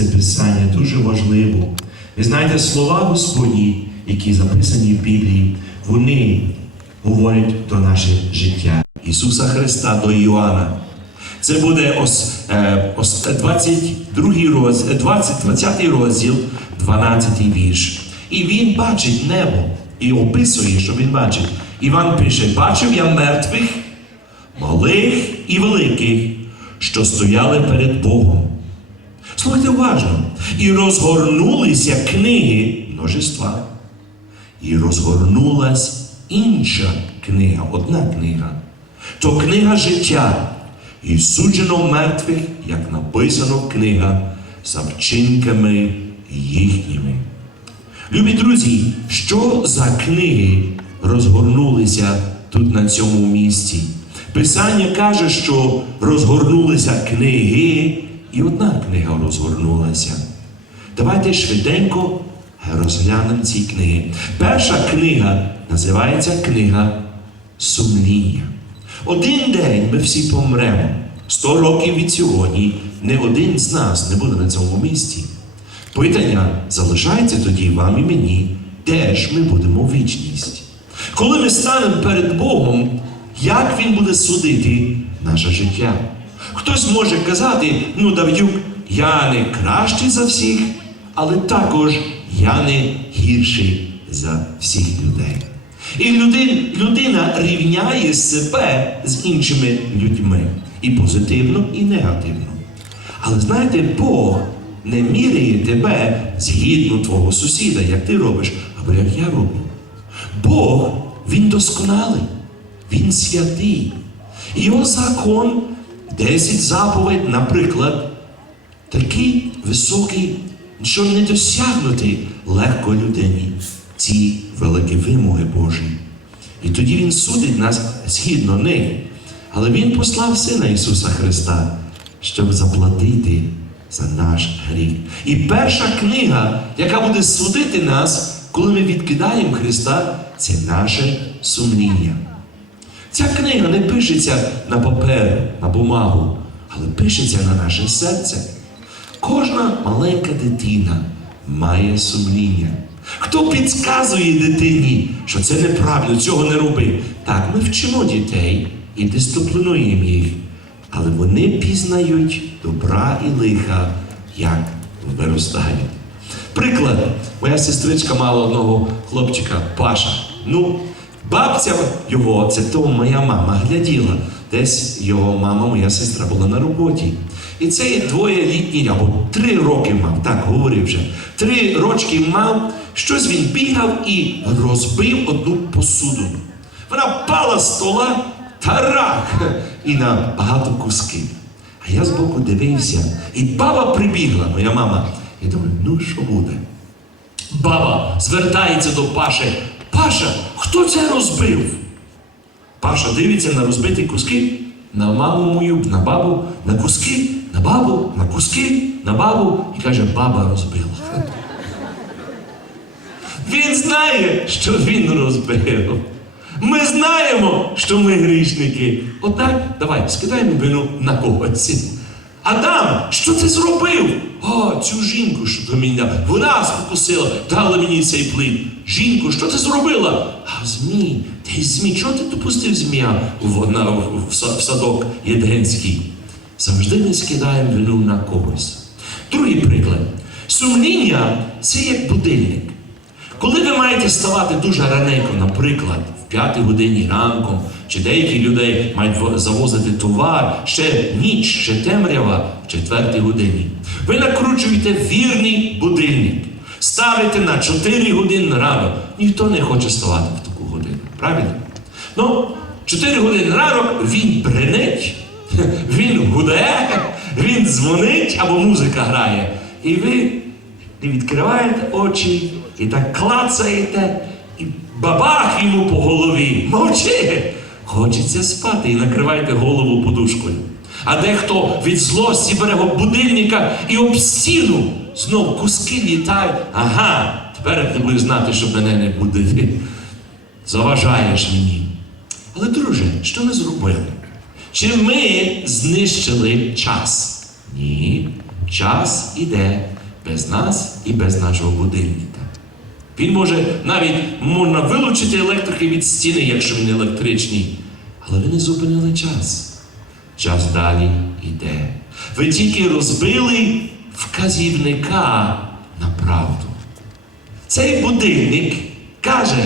місце Писання дуже важливо. Ви знаєте, слова Господні, які записані в Біблії, вони говорять про наше життя. Ісуса Христа до Іоанна. Це буде ос, е, ос, 22 розділ, 20, 20 розділ, 12 вірш. І він бачить небо і описує, що він бачить. Іван пише: бачив я мертвих, малих і великих, що стояли перед Богом. Слухайте уважно. І розгорнулися книги множества. І розгорнулась інша книга, одна книга. То книга життя. І суджено мертвих, як написано книга, за вчинками їхніми. Любі друзі, що за книги розгорнулися тут на цьому місці? Писання каже, що розгорнулися книги, і одна книга розгорнулася. Давайте швиденько розглянемо ці книги. Перша книга називається Книга Сумління. Один день ми всі помремо. Сто років від сьогодні не один з нас не буде на цьому місці. Питання залишається тоді вам і мені, де ж ми будемо вічність. Коли ми станемо перед Богом, як Він буде судити наше життя? Хтось може казати, ну Давидюк, я не кращий за всіх, але також я не гірший за всіх людей. І людина, рівняє себе з іншими людьми і позитивно, і негативно. Але знаєте, Бог не міряє тебе згідно твого сусіда, як ти робиш, або як я роблю. Бог, Він досконалий, Він святий. Його закон, 10 заповідь, наприклад, такий високий, що не досягнути легко людині ці великі вимоги Божі. І тоді Він судить нас згідно них. Але Він послав Сина Ісуса Христа, щоб заплатити за наш гріх. І перша книга, яка буде судити нас, коли ми відкидаємо Христа, це наше сумління. Ця книга не пишеться на папер, на бумагу, але пишеться на наше серце. Кожна маленька дитина має сумління. Хто підказує дитині, що це неправильно, цього не роби? Так, ми вчимо дітей і дисциплінуємо їх, але вони пізнають добра і лиха, як виростають. Приклад, моя сестричка мала одного хлопчика, Паша. Ну, бабця його, це то моя мама, гляділа. Десь його мама, моя сестра була на роботі. І цей двоєлітній, або три роки мав, так говорив вже. Три рочки мав, щось він бігав і розбив одну посуду. Вона впала з стола, тарах, і на багато кусків. А я збоку дивився, і баба прибігла, моя мама. І думаю, ну що буде? Баба звертається до Паші. Паша, хто це розбив? Паша дивиться на розбиті куски, на маму мою, на бабу, на куски, на бабу, на куски, на бабу і каже, баба розбила. Він знає, що він розбив. Ми знаємо, що ми грішники. Отак, давай, скидаємо вину на когось. Адам, що ти зробив? О, цю жінку, що до мене, вона спокусила, дала мені цей плин. Жінку, що ти зробила? А змій, ти змій, чого ти допустив змія в, на, в, садок Єденський? Завжди ми скидаємо вину на когось. Другий приклад. Сумління це як будильник. Коли ви маєте ставати дуже раненько, наприклад, 5 годині ранком, чи деякі людей мають завозити товар, ще ніч, ще темрява в 4 годині, ви накручуєте вірний будильник, ставите на 4 години ранок. Ніхто не хоче ставати в таку годину. Правильно? Ну, 4 години ранок він бренить, він гуде, він дзвонить або музика грає. І ви відкриваєте очі і так клацаєте, бабах йому по голові. Мовчи! Хочеться спати і накриваєте голову подушкою. А дехто від злості бере будильника і об стіну знов куски літають. Ага, тепер ти будеш знати, що мене не буде. Заважаєш мені. Але, друже, що ми зробили? Чи ми знищили час? Ні. час іде без нас і без нашого будильника. Він може навіть можна вилучити електрики від стіни, якщо він електричний. Але ви не зупинили час. Час далі йде. Ви тільки розбили вказівника на правду. Цей будильник каже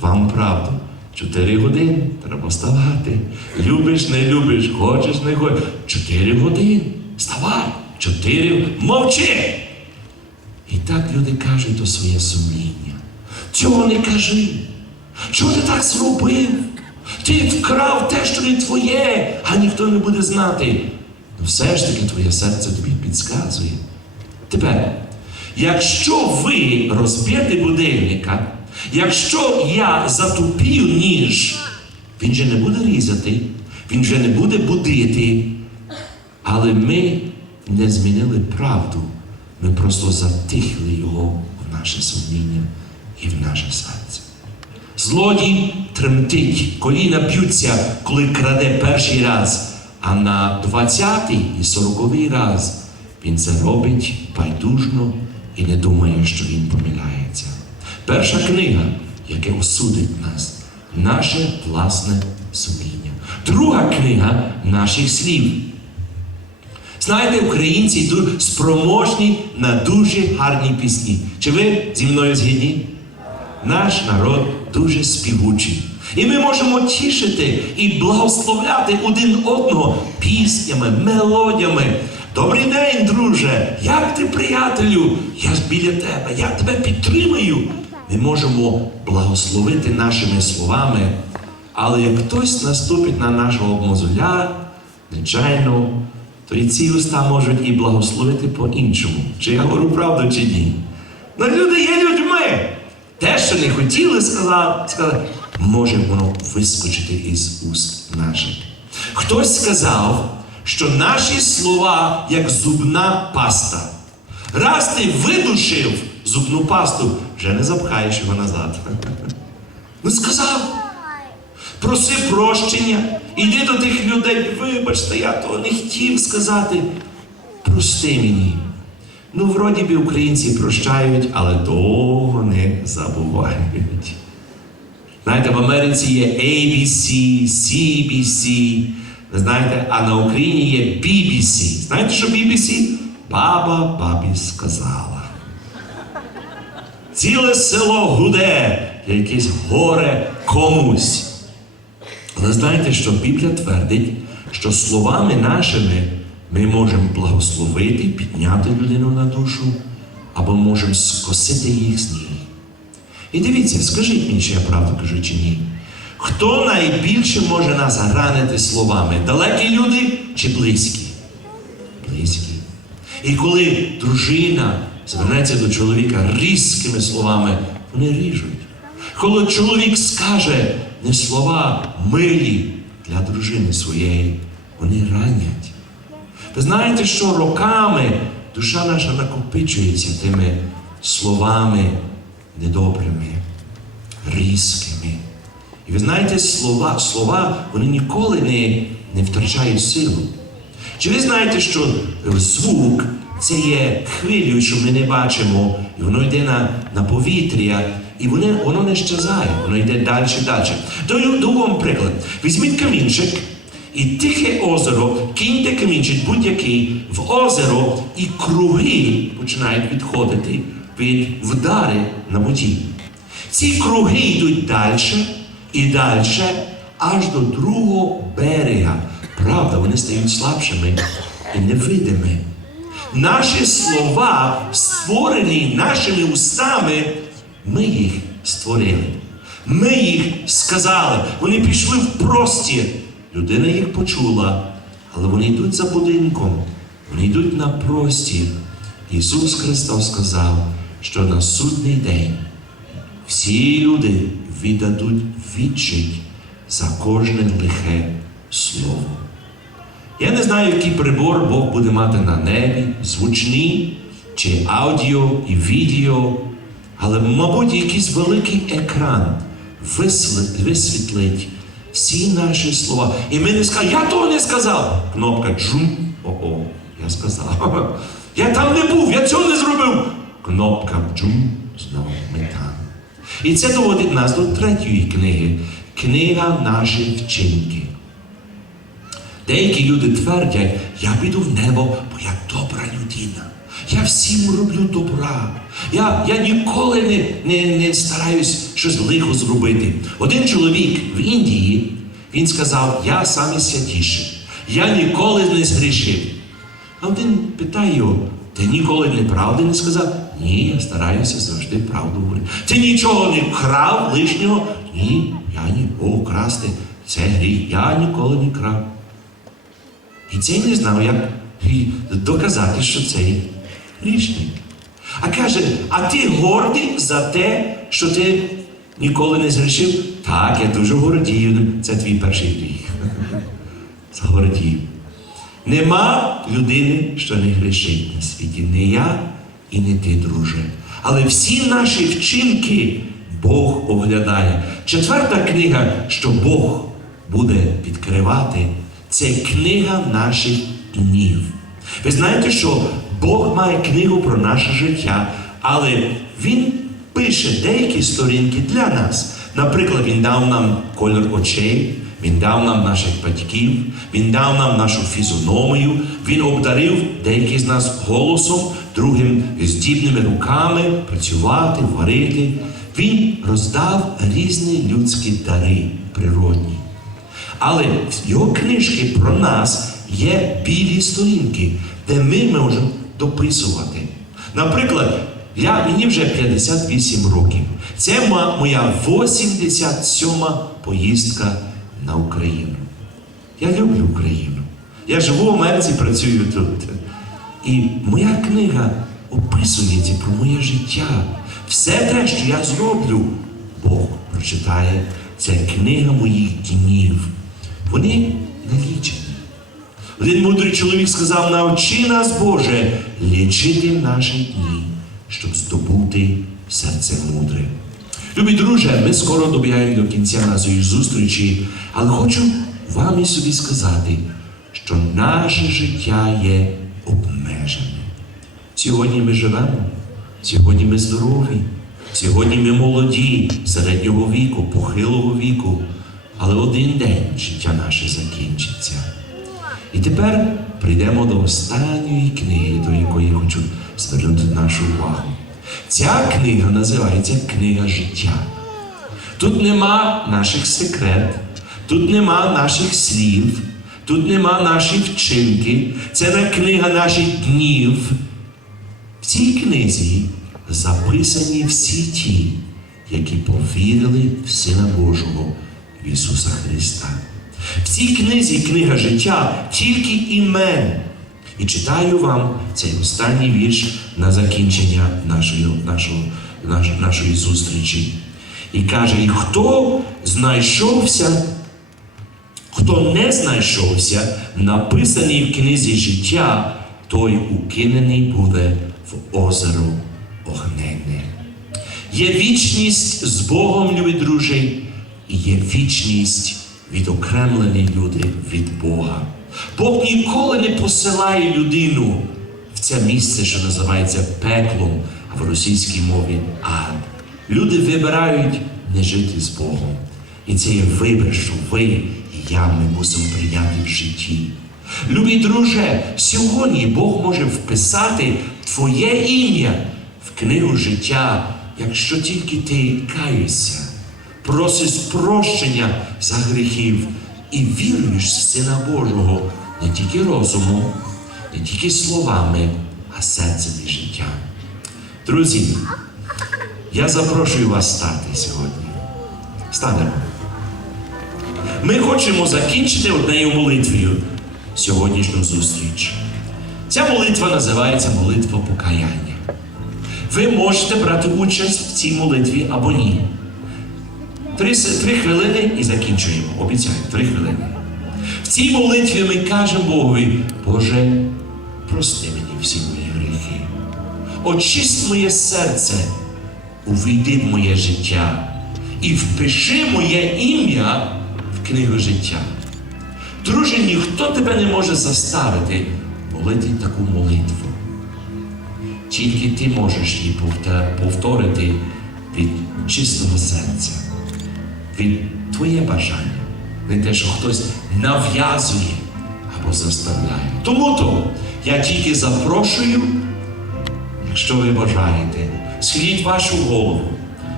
вам правду. Чотири години треба вставати. Любиш, не любиш, хочеш, не хочеш. Чотири години. Вставай. Чотири. Мовчи. І так люди кажуть до своє сумління. Цього не кажи. Чого ти так зробив? Ти вкрав те, що не твоє, а ніхто не буде знати. Ну все ж таки твоє серце тобі підказує. Тепер, якщо ви розб'єте будильника, якщо я затупію ніж, він же не буде різати, він же не буде будити. Але ми не змінили правду. Ми просто затихли його в наше сумління і в наше серце. Злодій тремтить, коліна б'ються, коли краде перший раз, а на 20-й і 40-й раз він це робить байдужно і не думає, що він помиляється. Перша книга, яка осудить нас, наше власне сумління. Друга книга наших слів. Знаєте, українці спроможні на дуже гарні пісні. Чи ви зі мною згідні? Наш народ дуже співучий. І ми можемо тішити і благословляти один одного піснями, мелодіями. Добрий день, друже! Як ти, приятелю? Я біля тебе, я тебе підтримую. Ми можемо благословити нашими словами, але як хтось наступить на нашого мозоля, нечайно, то і ці уста можуть і благословити по-іншому. Чи я говорю правду, чи ні? Ну, люди є людьми. Те, що не хотіли сказати, сказати, може воно вискочити із уст наших. Хтось сказав, що наші слова як зубна паста. Раз ти видушив зубну пасту, вже не запхаєш його назад. Ну сказав. Проси прощення, іди до тих людей, вибачте, я того не хотів сказати. Прости мені. Ну, вроді би українці прощають, але довго не забувають. Знаєте, в Америці є ABC, CBC, знаєте, а на Україні є BBC. Знаєте, що BBC? Баба бабі сказала. Ціле село гуде, якесь горе комусь. Але знаєте, що Біблія твердить, що словами нашими ми можемо благословити, підняти людину на душу, або можемо скосити їх з ній. І дивіться, скажіть мені, чи я правду кажу чи ні. Хто найбільше може нас ранити словами? Далекі люди чи близькі? Близькі. І коли дружина звернеться до чоловіка різкими словами, вони ріжуть. Коли чоловік скаже не слова милі для дружини своєї, вони ранять. Ви знаєте, що роками душа наша накопичується тими словами недобрими, різкими. І ви знаєте, слова, слова вони ніколи не, не втрачають силу. Чи ви знаєте, що звук це є хвилею, що ми не бачимо, і воно йде на, на повітря, і воно, воно не щезає, воно йде далі, далі. Даю, даю вам приклад. Візьміть камінчик і тихе озеро, киньте камінчик будь-який в озеро, і круги починають відходити від вдари на воді. Ці круги йдуть далі і далі, аж до другого берега. Правда, вони стають слабшими і невидимими. Наші слова, створені нашими устами, ми їх створили. Ми їх сказали. Вони пішли в простір. Людина їх почула, але вони йдуть за будинком, вони йдуть на простір. Ісус Христос сказав, що на судний день всі люди віддадуть відчить за кожне лихе слово. Я не знаю, який прибор Бог буде мати на небі, звучний, чи аудіо і відео, але, мабуть, якийсь великий екран висвітлить, всі наші слова. І ми не скажемо, я того не сказав. Кнопка джум, о-о, я сказав. Я там не був, я цього не зробив. Кнопка бджум, знову ми там. І це доводить нас до третьої книги. Книга наші вчинки. Деякі люди твердять, я піду в небо, бо я людина. Я всім роблю добра. Я, я ніколи не, не, не стараюсь щось лихо зробити. Один чоловік в Індії, він сказав, я самий святіший. Я ніколи не згрішив. А один питає його, ти ніколи неправди не сказав? Ні, я стараюся завжди правду говорити. Ти нічого не крав лишнього? Ні, я ні. О, красти. Це гріх. Я ніколи не крав. І цей не знав, як доказати, що цей грішник. А каже, а ти гордий за те, що ти ніколи не згрішив? Так, я дуже гордію. Це твій перший гріх. Загордію. Нема людини, що не грішить на світі. Не я і не ти, друже. Але всі наші вчинки Бог оглядає. Четверта книга, що Бог буде відкривати, це книга наших днів. Ви знаєте, що Бог має книгу про наше життя, але Він пише деякі сторінки для нас. Наприклад, Він дав нам кольор очей, Він дав нам наших батьків, Він дав нам нашу фізономію, Він обдарив деякі з нас голосом, другим здібними руками працювати, варити. Він роздав різні людські дари природні. Але в його книжки про нас є білі сторінки, де ми можемо дописувати. Наприклад, я, мені вже 58 років. Це моя 87-ма поїздка на Україну. Я люблю Україну. Я живу в Америці, працюю тут. І моя книга описується про моє життя. Все те, що я зроблю, Бог прочитає. Це книга моїх днів. Вони не лічені. Один мудрий чоловік сказав: навчи нас, Боже, лічити наші дні, щоб здобути серце мудре. Любі друже, ми скоро добігаємо до кінця нашої зустрічі, але хочу вам і собі сказати, що наше життя є обмежене. Сьогодні ми живемо, сьогодні ми здорові, сьогодні ми молоді, середнього віку, похилого віку, але один день життя наше закінчиться. І тепер прийдемо до останньої книги, до якої я хочу звернути нашу увагу. Ця книга називається Книга життя. Тут нема наших секрет, тут нема наших слів, тут нема наших вчинки. Це не книга наших днів. В цій книзі записані всі ті, які повірили в Сина Божого в Ісуса Христа. В цій книзі книга життя тільки імен. І читаю вам цей останній вірш на закінчення нашої, нашого, наш, нашої зустрічі. І каже: і хто знайшовся, хто не знайшовся, написаний в книзі життя, той укинений буде в озеро огненне. Є вічність з Богом, любі друзі, і є вічність відокремлені люди від Бога. Бог ніколи не посилає людину в це місце, що називається пеклом, а в російській мові ад. Люди вибирають не жити з Богом. І це є вибір, що ви і я ми мусимо прийняти в житті. Любі друже, сьогодні Бог може вписати твоє ім'я в книгу життя, якщо тільки ти каєшся, просиш прощення за гріхів і віруєш в Сина Божого не тільки розумом, не тільки словами, а серцем і життям. Друзі, я запрошую вас стати сьогодні. Станемо. Ми хочемо закінчити однією молитвою сьогоднішню зустріч. Ця молитва називається молитва покаяння. Ви можете брати участь в цій молитві або ні. Три, три хвилини і закінчуємо. Обіцяю, три хвилини. В цій молитві ми кажемо Богові, Боже, прости мені всі мої гріхи. Очисть моє серце, увійди в моє життя і впиши моє ім'я в книгу життя. Друже, ніхто тебе не може заставити молити таку молитву. Тільки ти можеш її повторити від чистого серця, від твоє бажання, не те, що хтось нав'язує або заставляє. Тому то я тільки запрошую, якщо ви бажаєте, схиліть вашу голову,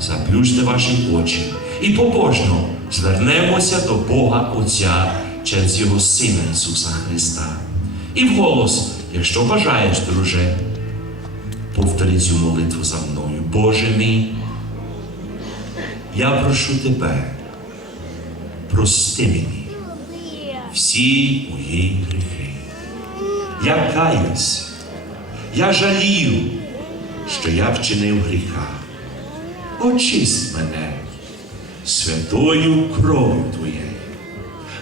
заплющте ваші очі і побожно звернемося до Бога Отця через Його Сина Ісуса Христа. І вголос, якщо бажаєш, друже, повтори цю молитву за мною. Боже мій, я прошу тебе, прости мені всі мої гріхи. Я каюсь, я жалію, що я вчинив гріха. Очисть мене святою кров'ю Твоєю,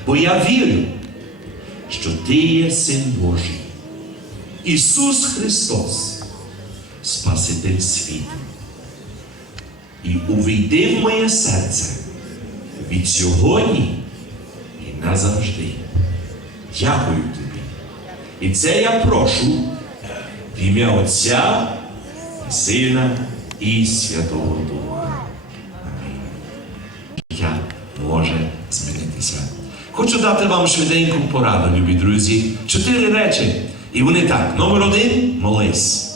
бо я вірю, що Ти є Син Божий, Ісус Христос, Спаситель світу. І увійди в моє серце від сьогодні і назавжди. Дякую тобі. І це я прошу в ім'я Отця, Сина і Святого Духа. Амінь. Життя може змінитися. Хочу дати вам швиденьку пораду, любі друзі. Чотири речі. І вони так. Номер один молись.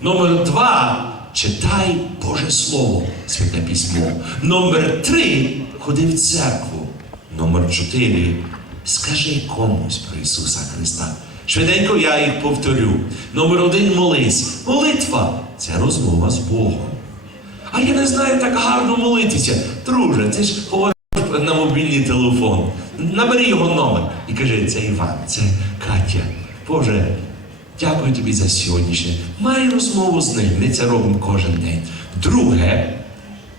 Номер два читай Боже Слово, Святе Письмо. Номер три ходи в церкву. Номер чотири скажи комусь про Ісуса Христа. Швиденько я їх повторю. Номер один молись. Молитва це розмова з Богом. А я не знаю так гарно молитися. Друже, ти ж говориш на мобільний телефон. Набери його номер і кажи, це Іван, це Катя. Боже, дякую тобі за сьогоднішнє. Май розмову з ним. Ми це робимо кожен день. Друге,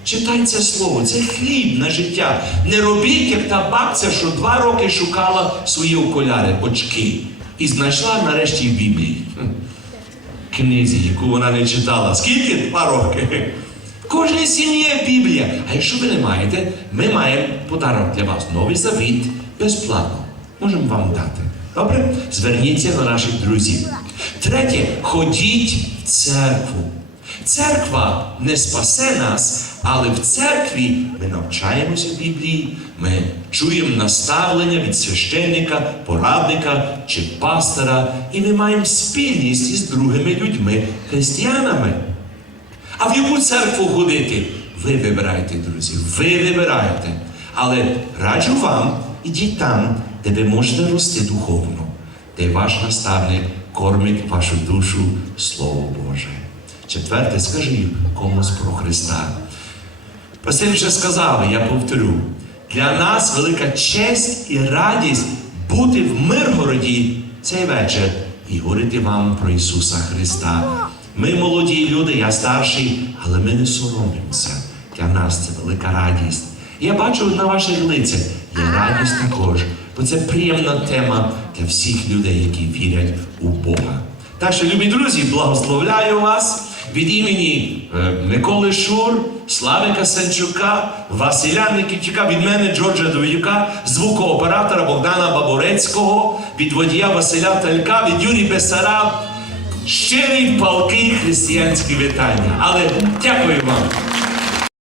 читай це слово, це хліб на життя. Не робіть, як та бабця, що два роки шукала свої окуляри, очки, і знайшла нарешті в Біблії. Книзі, яку вона не читала. Скільки? Два роки. Кожній сім'ї є Біблія. А якщо ви не маєте, ми маємо подарок для вас. Новий завіт безплатно. Можемо вам дати. Добре? Зверніться до наших друзів. Третє, ходіть в церкву. Церква не спасе нас, але в церкві ми навчаємося Біблії, ми чуємо наставлення від священника, порадника чи пастора, і ми маємо спільність із другими людьми, християнами. А в яку церкву ходити? Ви вибираєте, друзі, ви вибираєте. Але раджу вам, ідіть там, де ви можете рости духовно, де ваш наставник кормить вашу душу Слово Боже. Четверте, скажи комусь про Христа. Василь вже сказав, я повторю, для нас велика честь і радість бути в Миргороді цей вечір і говорити вам про Ісуса Христа. Ми молоді люди, я старший, але ми не соромимося. Для нас це велика радість. Я бачу на ваших лицях є радість також, бо це приємна тема для всіх людей, які вірять у Бога. Так що, любі друзі, благословляю вас від імені е, Миколи Шур, Славика Сенчука, Василя Никітюка, від мене Джорджа Довідюка, звукооператора Богдана Баборецького, від водія Василя Талька, від Юрія Бесара. Щирі палки християнські вітання. Але дякую вам.